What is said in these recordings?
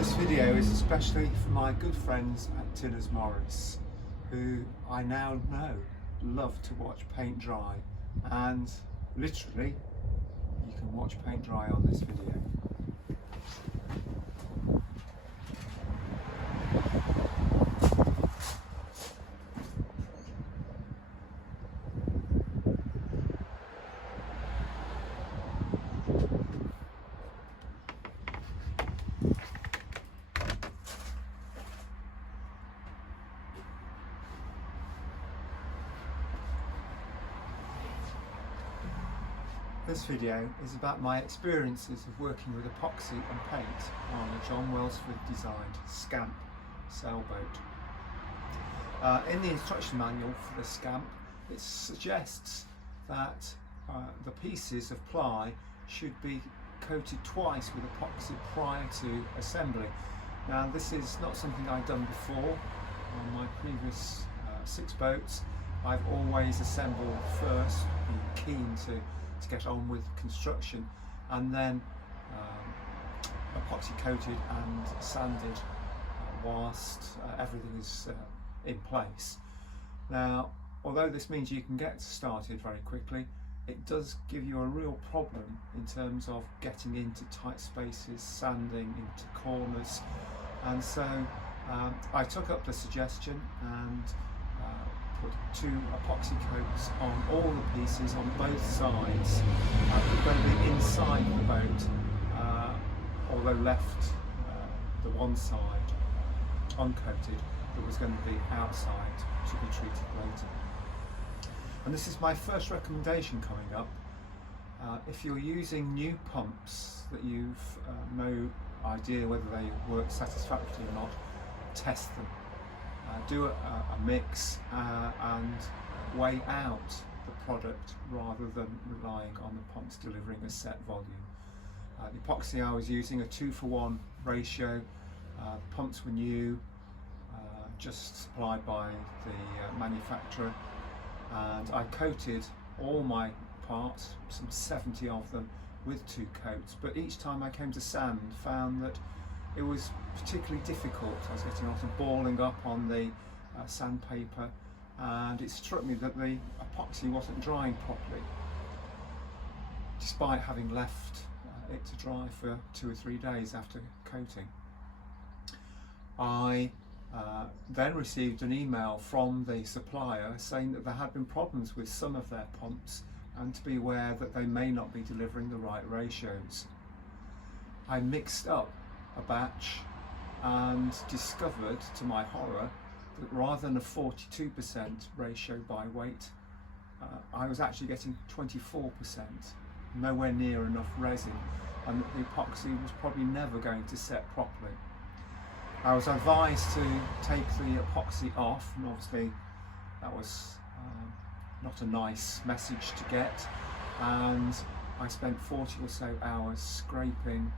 This video is especially for my good friends at Tinners Morris, who I now know love to watch paint dry, and literally you can watch paint dry on this video. This video is about my experiences of working with epoxy and paint on a John Welsford designed SCAMP sailboat. In the instruction manual for the SCAMP, it suggests that the pieces of ply should be coated twice with epoxy prior to assembly. Now, this is not something I've done before. On my previous 6 boats, I've always assembled first, being keen to get on with construction, and then epoxy coated and sanded whilst everything is in place. Now, although this means you can get started very quickly, it does give you a real problem in terms of getting into tight spaces, sanding into corners, and so I took up the suggestion and put 2 epoxy coats on all the pieces on both sides. We're going to be inside the boat, although left the one side uncoated that was going to be outside to be treated later. And this is my first recommendation coming up. If you're using new pumps that you've no idea whether they work satisfactorily or not, test them. Do a mix and weigh out the product rather than relying on the pumps delivering a set volume. The epoxy I was using a 2-for-1 ratio. Pumps were new, just supplied by the manufacturer, and I coated all my parts, some 70 of them, with 2 coats, but each time I came to sand found that it was particularly difficult. I was getting lots of balling up on the sandpaper, and it struck me that the epoxy wasn't drying properly, despite having left it to dry for 2 or 3 days after coating. I then received an email from the supplier saying that there had been problems with some of their pumps, and to be aware that they may not be delivering the right ratios. I mixed up a batch and discovered, to my horror, that rather than a 42% ratio by weight, I was actually getting 24%, nowhere near enough resin, and that the epoxy was probably never going to set properly. I was advised to take the epoxy off, and obviously that was not a nice message to get, and I spent 40 or so hours scraping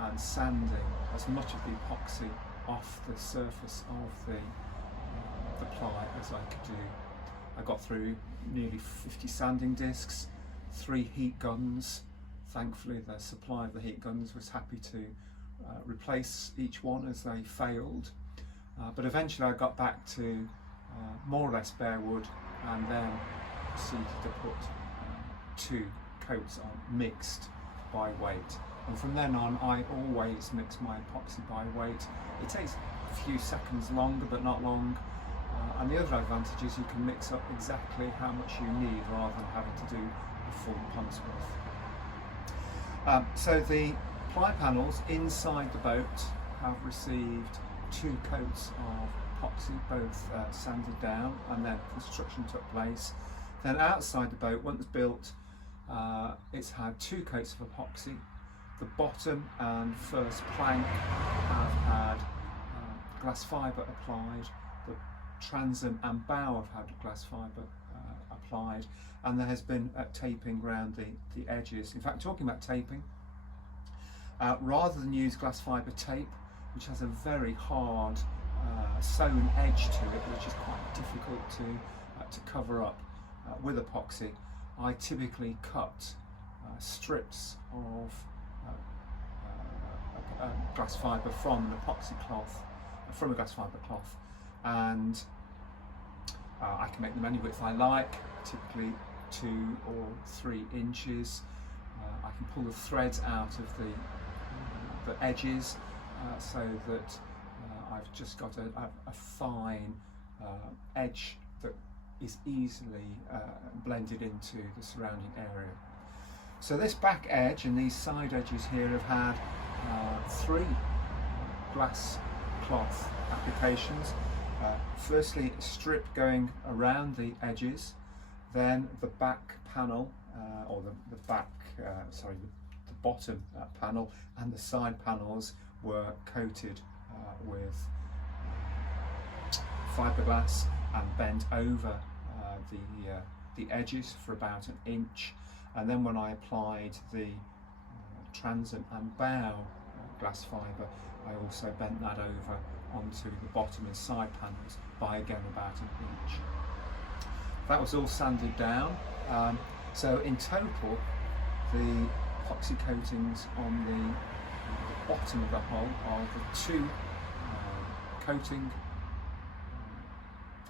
and sanding as much of the epoxy off the surface of the ply as I could do. I got through nearly 50 sanding discs, 3 heat guns. Thankfully the supplier of the heat guns was happy to replace each one as they failed, but eventually I got back to more or less bare wood, and then proceeded to put 2 coats on, mixed by weight. And from then on, I always mix my epoxy by weight. It takes a few seconds longer, but not long. And the other advantage is you can mix up exactly how much you need rather than having to do a full pump's worth. So the ply panels inside the boat have received 2 coats of epoxy, both sanded down, and then construction took place. Then outside the boat, once built, it's had 2 coats of epoxy. The bottom and first plank have had glass fibre applied, the transom and bow have had glass fibre applied, and there has been taping around the edges. In fact, talking about taping, rather than use glass fibre tape, which has a very hard sewn edge to it, which is quite difficult to cover up with epoxy, I typically cut strips of glass fibre from an epoxy cloth, from a glass fibre cloth, and I can make them any width I like, typically 2 or 3 inches. I can pull the threads out of the edges so that I've just got a fine edge that is easily blended into the surrounding area. So this back edge and these side edges here have had 3 glass cloth applications. Firstly, a strip going around the edges, then the back panel, or the bottom panel, and the side panels were coated with fiberglass and bent over the edges for about 1 inch. And then when I applied the transom and bow glass fibre, I also bent that over onto the bottom and side panels by again about 1 inch. That was all sanded down. So in total, the epoxy coatings on the bottom of the hull are the 2 coating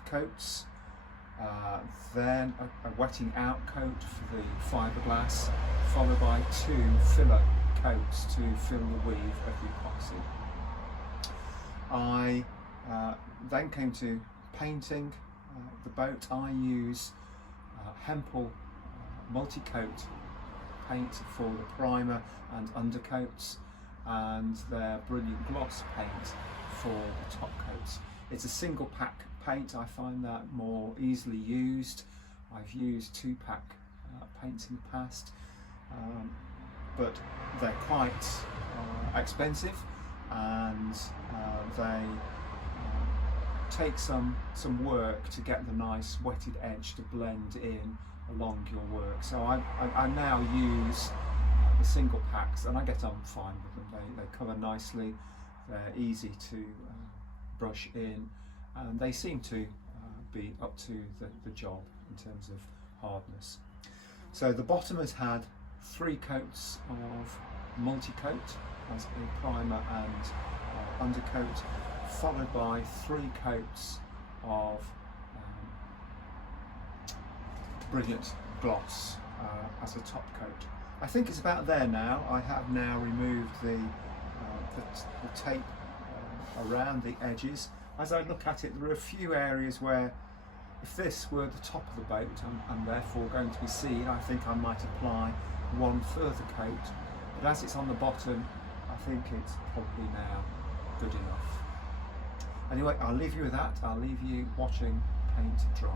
coats, then a wetting out coat for the fiberglass, followed by 2 filler coats to fill the weave of the epoxy. I then came to painting the boat. I use Hempel multi-coat paint for the primer and undercoats, and their brilliant gloss paint for the top coats. It's a single pack paint. I find that more easily used. I've used 2-pack paints in the past, but they're quite expensive, and they take some work to get the nice wetted edge to blend in along your work. So I now use the single packs, and I get on fine with them. They cover nicely, they're easy to brush in, and they seem to be up to the job in terms of hardness. So the bottom has had 3 coats of multi-coat as a primer and undercoat, followed by 3 coats of brilliant gloss as a top coat. I think it's about there now. I have now removed the tape around the edges. As I look at it, there are a few areas where, if this were the top of the boat and therefore going to be seen, I think I might apply 1 further coat. But as it's on the bottom, I think it's probably now good enough. Anyway, I'll leave you with that. I'll leave you watching paint dry.